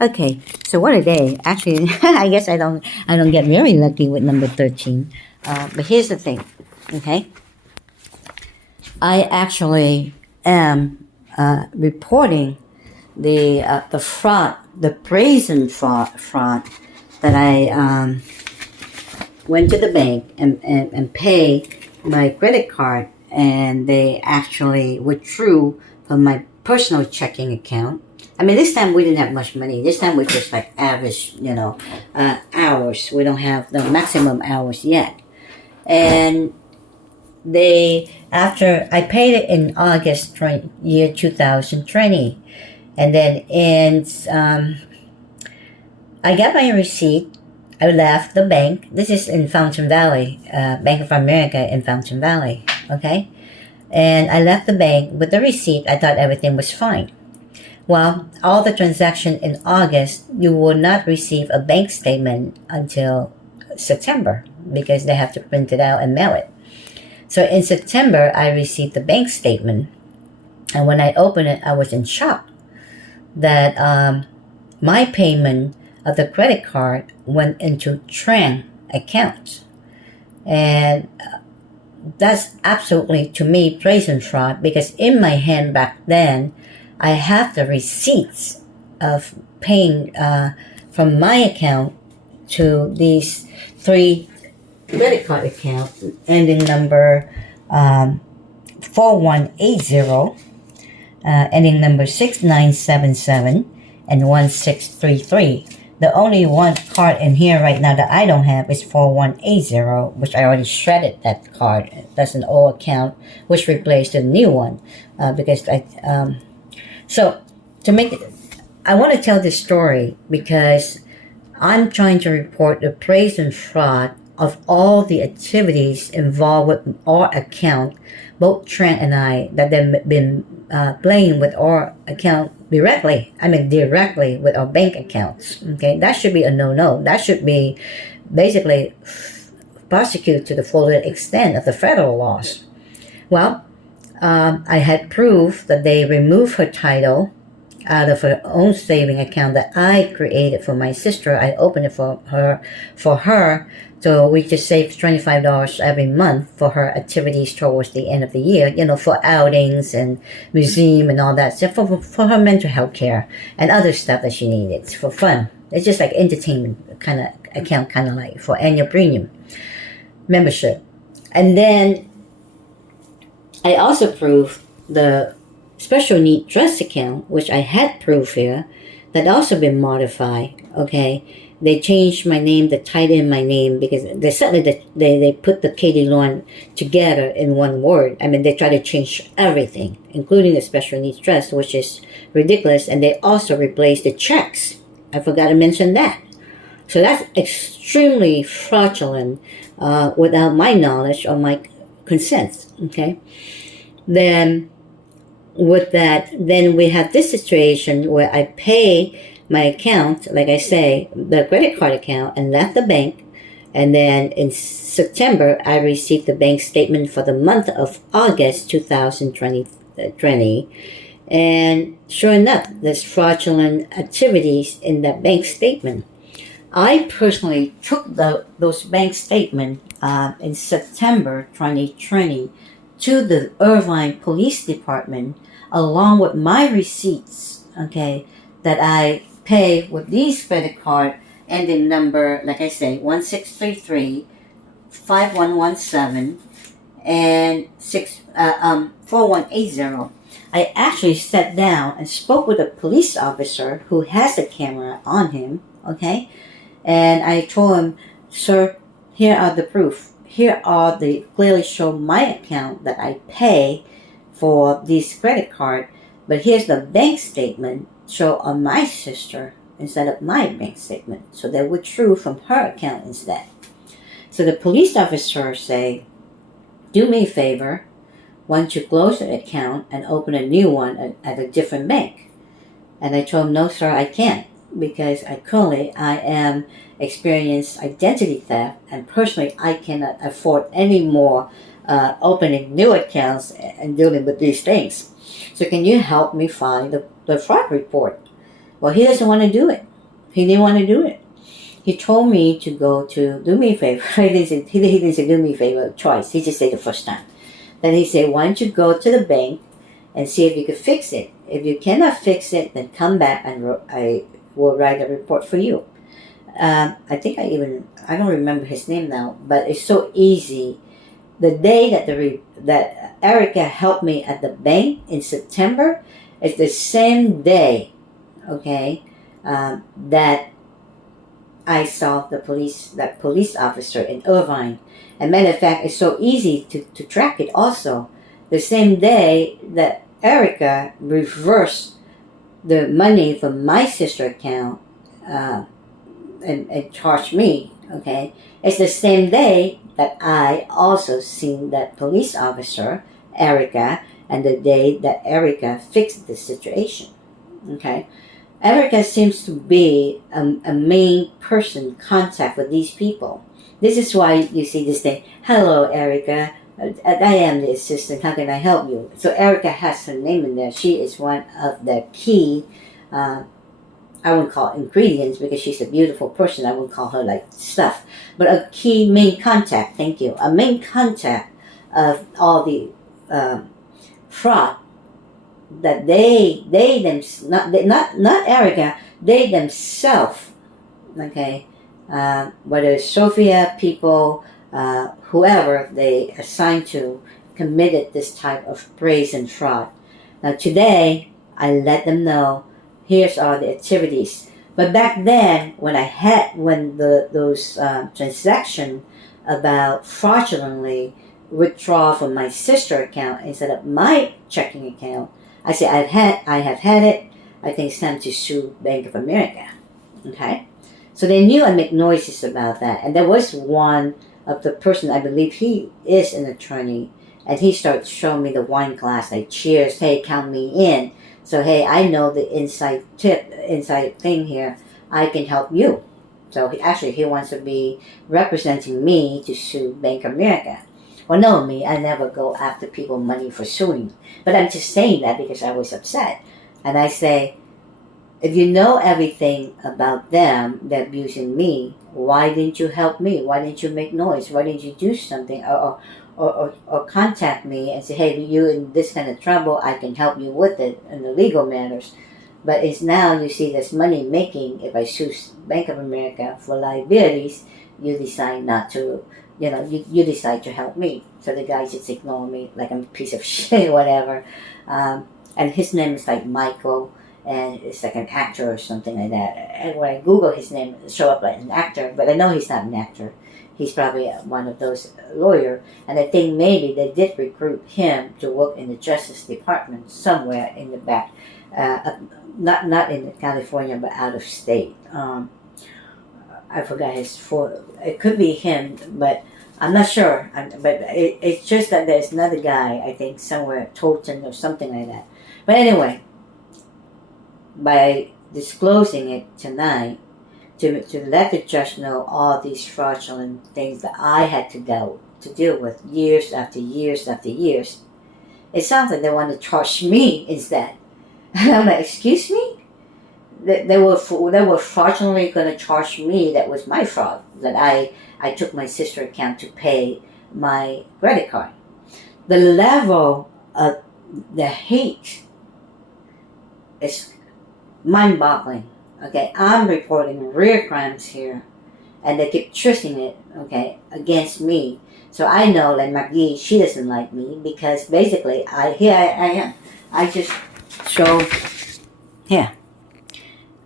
Okay, so what a day. Actually, I guess I don't get very lucky with number 13. But here's the thing, okay? I actually am reporting the fraud, the brazen fraud that I went to the bank and pay my credit card, and they actually withdrew from my personal checking account. I mean, this time we didn't have much money. This time we just like average, hours. We don't have the maximum hours yet. And after I paid it in August year 2020, and then I got my receipt. I left the bank. This is in Fountain Valley, Bank of America in Fountain Valley, okay? And I left the bank with the receipt. I thought everything was fine. Well, all the transaction in August, you will not receive a bank statement until September because they have to print it out and mail it. So in September, I received the bank statement. And when I opened it, I was in shock that my payment of the credit card went into Tran account. And that's absolutely, to me, brazen fraud, because in my hand back then, I have the receipts of paying from my account to these 3 credit card accounts, ending number 4180, ending number 6977, and 1633. The only one card in here right now that I don't have is 4180, which I already shredded that card. That's an old account, which replaced the new one because so to make it, I want to tell this story because I'm trying to report the brazen fraud of all the activities involved with our account, both Trent and I, that they've been playing with our account directly with our bank accounts. Okay, that should be a no-no. That should be basically prosecuted to the full extent of the federal laws. Well, I had proof that they removed her title out of her own saving account that I created for my sister. I opened it for her, so we just saved $25 every month for her activities towards the end of the year, for outings and museum and all that stuff, for her mental health care and other stuff that she needed for fun. It's just like entertainment kind of account, kind of like for annual premium membership. And then I also proved the special need trust account, which I had proof here, that also been modified. Okay, they changed my name, the title in my name, because they put the Kady-Loan together in one word. I mean, they try to change everything, including the special needs trust, which is ridiculous. And they also replaced the checks. I forgot to mention that. So that's extremely fraudulent without my knowledge or my consent. Okay, then with that, then we have this situation where I pay my account, like I say, the credit card account, and left the bank. And then in September, I received the bank statement for the month of August 2020. And sure enough, there's fraudulent activities in that bank statement. I personally took those bank statements in September 2020 to the Irvine Police Department, along with my receipts, okay, that I pay with these credit card ending number, like I say, 1633, 5117, and 4180. I actually sat down and spoke with a police officer who has a camera on him, okay, and I told him, sir, here are the proof. Here are the clearly show my account that I pay for this credit card, but here's the bank statement show on my sister instead of my bank statement. So they withdrew from her account instead. So the police officer say, do me a favor, why don't you close the account and open a new one at a different bank? And I told him, no, sir, I can't, because I am experienced identity theft, and personally I cannot afford any more opening new accounts and dealing with these things. So can you help me find the fraud report? Well, he doesn't want to do it. He didn't want to do it. He told me to go to do me a favor. He didn't say do me a favor twice. He just said the first time. Then he said, why don't you go to the bank and see if you could fix it. If you cannot fix it, then come back and I will write a report for you. I think I don't remember his name now, but it's so easy. The day that Erica helped me at the bank in September is the same day, okay, that I saw that police officer in Irvine. And matter of fact, it's so easy to track it also. The same day that Erica reversed the money from my sister account and charged me, okay, it's the same day that I also seen that police officer, Erica, and the day that Erica fixed the situation, okay. Erica seems to be a main person contact with these people. This is why you see this thing, hello Erica, I am the assistant, how can I help you? So Erica has her name in there. She is one of the key, I wouldn't call it ingredients because she's a beautiful person. I wouldn't call her like stuff. But a key main contact, thank you. A main contact of all the fraud that not Erica, they themselves, okay, whether it's Sophia people, whoever they assigned to, committed this type of brazen fraud. Now today, I let them know, here's all the activities. But back then, when those transactions about fraudulently withdraw from my sister account instead of my checking account, I said, I have had it. I think it's time to sue Bank of America. Okay? So they knew I make noises about that. And there was one of the person, I believe he is an attorney, and he started showing me the wine glass, like, cheers, hey, count me in. So, hey, I know the inside thing here. I can help you. So he wants to be representing me to sue Bank of America. Well, no, me, I never go after people money for suing. But I'm just saying that because I was upset. And I say, if you know everything about them, they're abusing me, why didn't you help me? Why didn't you make noise? Why didn't you do something? Or contact me and say, hey, you're in this kind of trouble, I can help you with it in the legal matters. But it's now you see this money making. If I sue Bank of America for liabilities, you decide not to, you decide to help me. So the guy just ignore me like I'm a piece of shit, whatever. And his name is like Michael, and it's like an actor or something like that. And when I Google his name, it show up like an actor, but I know he's not an actor. He's probably one of those lawyers. And I think maybe they did recruit him to work in the Justice Department somewhere in the back. Not in California, but out of state. I forgot it could be him, but I'm not sure. But it's just that there's another guy, I think, somewhere, Tolton or something like that. But anyway, by disclosing it tonight, to let the judge know all these fraudulent things that I had to deal with years after years after years, it sounds like they want to charge me instead. And I'm like, excuse me? They were fraudulently going to charge me. That was my fraud, that I took my sister account to pay my credit card. The level of the hate is mind-boggling. Okay, I'm reporting real crimes here, and they keep twisting it, okay, against me. So I know that McGee, she doesn't like me because basically, here I am. I just show here.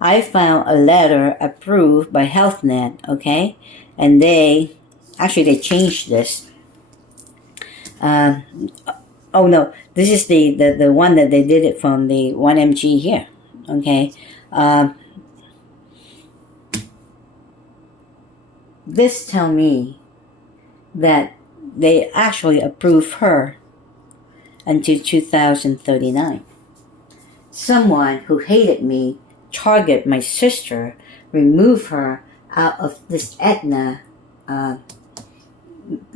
I found a letter approved by HealthNet, okay, and they changed this. Oh no, this is the one that they did it from the 1MG here, okay. This tell me that they actually approve her until 2039. Someone who hated me target my sister, remove her out of this Aetna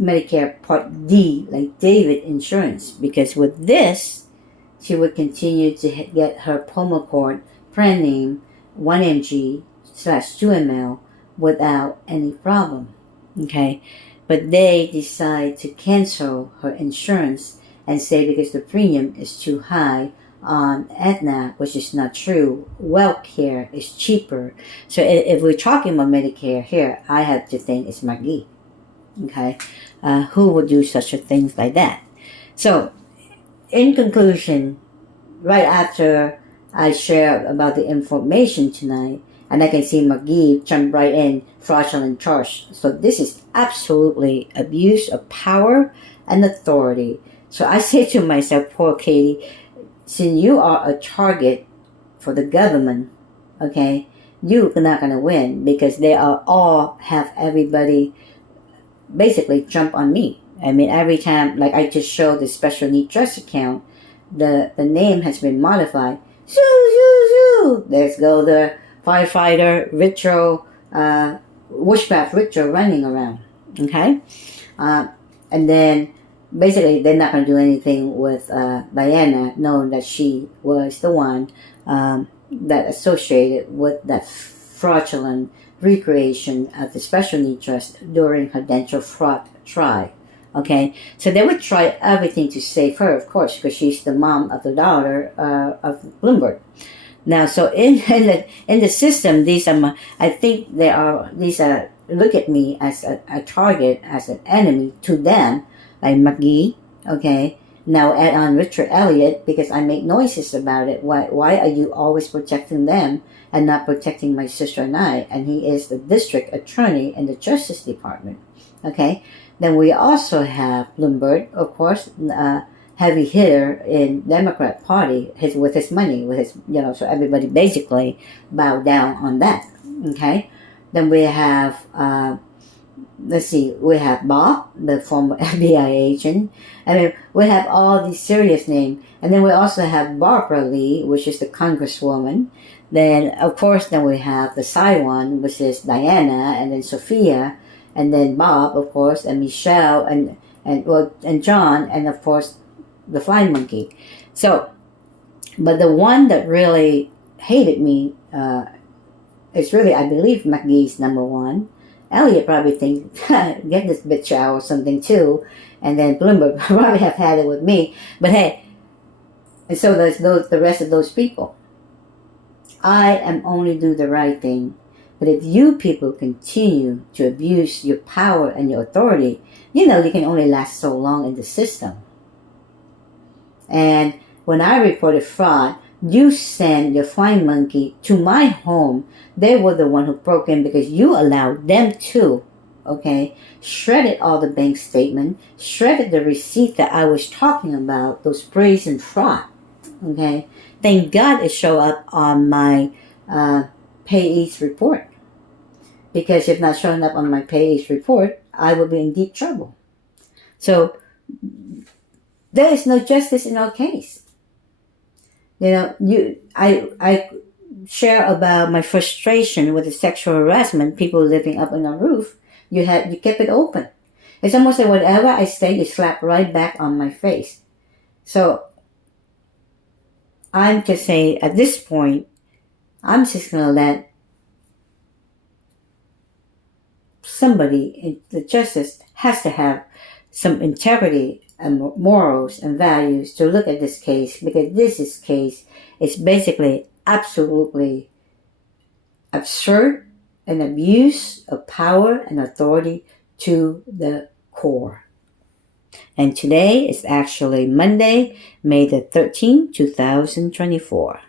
Medicare Part D, like David insurance, because with this, she would continue to get her promo code, brand name, 1 mg/2 ml without any problem. Okay, but they decide to cancel her insurance and say because the premium is too high on Aetna, which is not true. WellCare is cheaper. So if we're talking about Medicare here, I have to think it's McGee. Okay, who would do such a thing like that? So, in conclusion, right after I share about the information tonight, and I can see McGee jump right in, fraudulent charge. So this is absolutely abuse of power and authority. So I say to myself, poor Kady, since you are a target for the government, okay, you're not going to win because they are all have everybody basically jump on me. I mean, every time, like I just showed the special need trust account, the name has been modified. Zoo, zoo, zoo. Let's go the firefighter ritual, witchcraft ritual running around. Okay? And then basically they're not going to do anything with Diana, knowing that she was the one that associated with that fraudulent recreation of the special need trust during her dental fraud trial. Okay, so they would try everything to save her, of course, because she's the mom of the daughter of Bloomberg. Now, so in the system, these are I think these are look at me as a target, as an enemy to them, like McGee. Okay, now add on Richard Elliot because I make noises about it. Why are you always protecting them and not protecting my sister and I? And he is the district attorney in the Justice Department. Okay. Then we also have Bloomberg, of course, heavy hitter in Democrat Party, with his money, with his, so everybody basically bowed down on that. Okay. Then we have, we have Bob, the former FBI agent. I mean, we have all these serious names. And then we also have Barbara Lee, which is the congresswoman. Then, of course, then we have the side one, which is Diana, and then Sophia, and then Bob, of course, and Michele, and John, and of course, the flying monkey. So, but the one that really hated me is really, I believe, McGee's number one. Elliot probably thinks, get this bitch out or something too. And then Bloomberg probably have had it with me. But hey, and so there's the rest of those people. I am only do the right thing. But if you people continue to abuse your power and your authority, you can only last so long in the system. And when I reported fraud, you send your flying monkey to my home. They were the one who broke in because you allowed them to, okay, shredded all the bank statement, shredded the receipt that I was talking about, those brazen fraud, okay. Thank God it showed up on my Payees report. Because if not showing up on my Payees report, I will be in deep trouble. So there is no justice in our case. I share about my frustration with the sexual harassment, people living up on a roof. You kept it open. It's almost like whatever I say, you slap right back on my face. So I'm just saying, at this point, I'm just gonna let somebody in the justice has to have some integrity and morals and values to look at this case, because this case is basically absolutely absurd, an abuse of power and authority to the core. And today is actually Monday, May the 13th, 2024.